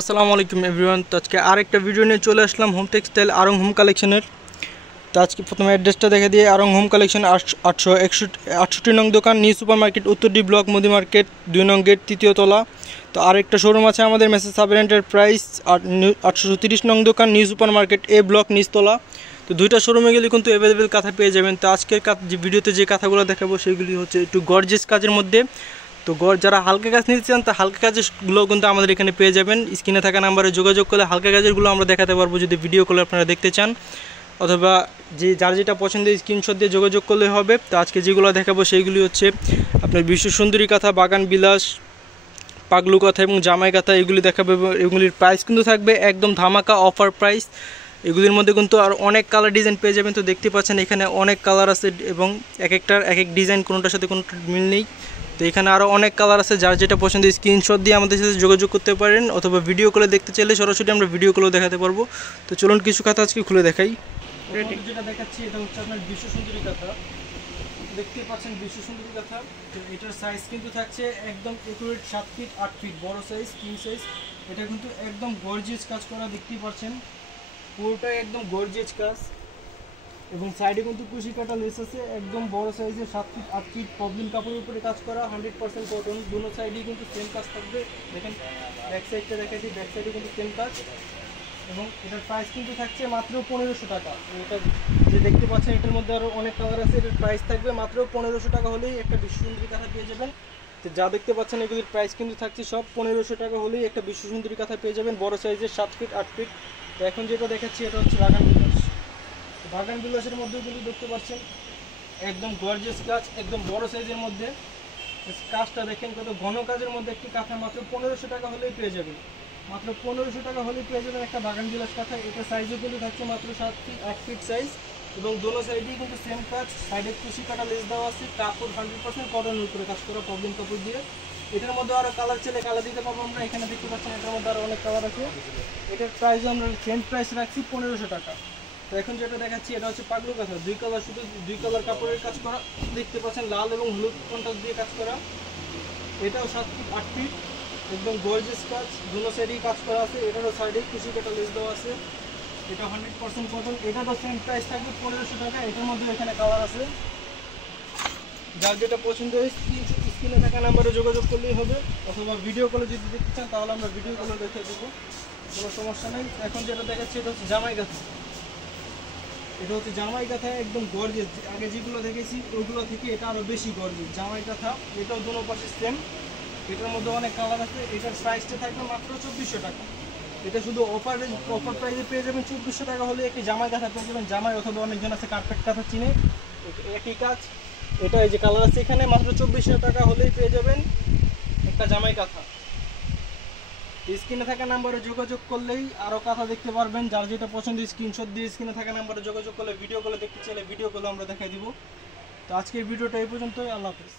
আসসালামু আলাইকুম এভরিওয়ান। তো আজকে আরেকটা ভিডিও নিয়ে চলে আসলাম হোম টেক্সটাইল আরং হোম কালেকশনের। তো আজকে প্রথমে অ্যাড্রেসটা দেখা দিয়ে আরং হোম কালেকশন 868 নং দোকান, নিউ সুপার মার্কেট, উত্তর ডি ব্লক, মুদি মার্কেট, 2 নং গেট, 3য় তলা। তো আরেকটা শোরুম আছে আমাদের মেসেজ সাবের এন্টারপ্রাইজ, 830 নং দোকান, নিউ সুপার মার্কেট, এ ব্লক, নিচতলা। তো দুইটা শোরুমে গেলে কিন্তু অ্যাভেলেবেল কাঁথা পেয়ে যাবেন। তো আজকের যে ভিডিওতে যে কাঁথাগুলো দেখাবো সেগুলি হচ্ছে একটু গর্জিয়াস কাজের মধ্যে। তো যারা হালকা কাজ নিতে চান তা হালকা কাজেরগুলো কিন্তু আমাদের এখানে পেয়ে যাবেন। স্ক্রিনে থাকা নাম্বারে যোগাযোগ করলে হালকা কাজেরগুলো আমরা দেখাতে পারবো যদি ভিডিও কলে আপনারা দেখতে চান, অথবা যার যেটা পছন্দের স্ক্রিনশট দিয়ে যোগাযোগ করলে হবে। তো আজকে যেগুলো দেখাবো সেইগুলি হচ্ছে আপনার বিশ্ব সুন্দরী কাঁথা, বাগান বিলাস, পাগলু কাঁথা এবং জামাই কাঁথা, এগুলি দেখাবো। এগুলির প্রাইস কিন্তু থাকবে একদম ধামাকা অফার প্রাইস। এগুলির মধ্যে কিন্তু আর অনেক কালার ডিজাইন পেয়ে যাবেন। তো দেখতে পাচ্ছেন এখানে অনেক কালার আছে এবং এক একটার এক এক ডিজাইন, কোনোটার সাথে কোনো মিল নেই। তো এখানে আরও অনেক কালার আছে, যার যেটা পছন্দ স্ক্রিনশট দিয়ে আমাদের সাথে যোগাযোগ করতে পারেন, অথবা ভিডিও কলে দেখতে চাইলে সরাসরি আমরা ভিডিও কলেও দেখাতে পারবো। তো চলুন কিছু কাঁথা আজকে খুলে দেখাই। যেটা দেখাচ্ছি এটা হচ্ছে আপনার বিশ্ব সুন্দরী কাঁথা। দেখতে পাচ্ছেন বিশ্ব সুন্দরী কাঁথা। তো এটার সাইজ কিন্তু থাকছে একদম একুরেট 7 ফিট 8 ফিট, বড় সাইজ, কিং সাইজ। এটা কিন্তু একদম গর্জিয়াস কাজ করা, দেখতেই পাচ্ছেন পুরোটাই একদম গর্জিয়াস কাজ। এবং সাইডে কিন্তু কুশি কাটা লেস আছে, একদম বড় সাইজের 7 ফিট 8 ফিট প্রবলেম কাপড়ের উপরে কাজ করা, 100% কটন। দুটো সাইডেই কিন্তু সেম কাজ থাকবে। দেখেন ব্যাক সাইডটা দেখাচ্ছি, ব্যাক সাইডে কিন্তু সেম কাজ। এবং এটার প্রাইস কিন্তু থাকছে মাত্র 1500 টাকা। এটা যে দেখতে পাচ্ছেন এটার মধ্যে আরও অনেক কালার আছে, এটার প্রাইস থাকবে মাত্র 1500 টাকা হলেই একটা বিশ্ব সুন্দরী কাঁথা পেয়ে যাবেন। তো যা দেখতে পাচ্ছেন এগুলির প্রাইস কিন্তু থাকছে সব 1500 টাকা হলেই একটা বিশ্ব সুন্দরী কাঁথা পেয়ে যাবেন, বড় সাইজের 7 ফিট 8 ফিট। তো এখন যেটা দেখাচ্ছি এটা হচ্ছে বাগান বিলাস। বাগান বিলাসের মধ্যেও কিন্তু দেখতে পাচ্ছেন একদম গর্জিয়াস কাজ, একদম বড় সাইজের মধ্যে। কাজটা দেখেন কত ঘন কাজের মধ্যে একটি কাঁথা মাত্র 1500 টাকা হলেই পেয়ে যাবেন। মাত্র 1500 টাকা হলেই পেয়ে যাবেন একটা বাগান বিলাস কাঁথা। এটা সাইজও কিন্তু থাকছে মাত্র 7 ফিট 8 ফিট সাইজ। এবং দোনো সাইডেই কিন্তু সেম কাজ, সাইডে কুশি কাটা লেস দেওয়া আছে, কাপড় 100% কটনের উপরে কাজ করা, প্রবলেম কাপড় দিয়ে। এটার মধ্যে আরও কালার চাইলে কালার দিতে পারবো আমরা। এখানে দেখতে পাচ্ছেন এটার মধ্যে আরও অনেক কালার আছে। এটার প্রাইসও আমরা সেম প্রাইস রাখছি 1500 টাকা। তো এখন যেটা দেখাচ্ছি এটা হচ্ছে পাগলু কাঁথা, 2 কালার, শুধু 2 কালার কাপড়ের কাজ করা, দেখতে পাচ্ছেন লাল এবং হলুদ কন্ট্রাস্ট দিয়ে কাজ করা। এটাও 7 ফিট 8 ফিট, একদম গর্জিয়াস কাজ, দুটো সাইডেই কাজ করা আছে। এটারও সাইডে কুশি কাটা লেস দেওয়া আছে। এটা 100% কটন। এটারও সেম প্রাইস থাকবে 1500 টাকা। এটার মধ্যে এখানে কালার আছে, যার যেটা পছন্দ হয় স্ক্রিনে থাকা নাম্বারে যোগাযোগ করলেই হবে, অথবা ভিডিও কলে যদি দেখতে চান তাহলে আমরা ভিডিও কলে দেখে দেবো, কোনো সমস্যা নেই। এখন যেটা দেখাচ্ছি এটা হচ্ছে জামাই কাঁথা। এটা হচ্ছে জামাই কাঁথা, একদম গর্জিয়াস। আগে যেগুলো দেখেছি ওইগুলো থেকে এটা আরও বেশি গর্জিয়াস জামাই কাঁথা। এটাও দুটো পাশে সেম। এটার মধ্যে অনেক কালার আছে। এটার প্রাইসটা থাকবে মাত্র 2400 টাকা। এটা শুধু অফার প্রাইসে পেয়ে যাবেন। 2400 টাকা হলে একটি জামাই কাঁথা পেয়ে যাবেন। জামাই অথবা অনেকজন আছে কার্পেট কাঁথা চিনে, একই কাজ। এটা এই যে কালার আছে এখানে, মাত্র 2400 টাকা হলেই পেয়ে যাবেন একটা জামাই কাঁথা। স্ক্রিনে থাকা নাম্বারে যোগাযোগ করলেই আরও কাঁথা দেখতে পারবেন। যার যেটা পছন্দ স্ক্রিনশট দিয়ে স্ক্রিনে থাকা নাম্বারে যোগাযোগ করলে ভিডিও কলে দেখতে চাইলে ভিডিও কলে আমরা দেখাই দিব। তো আজকের ভিডিওটা এই পর্যন্তই। আল্লাহ হাফেজ।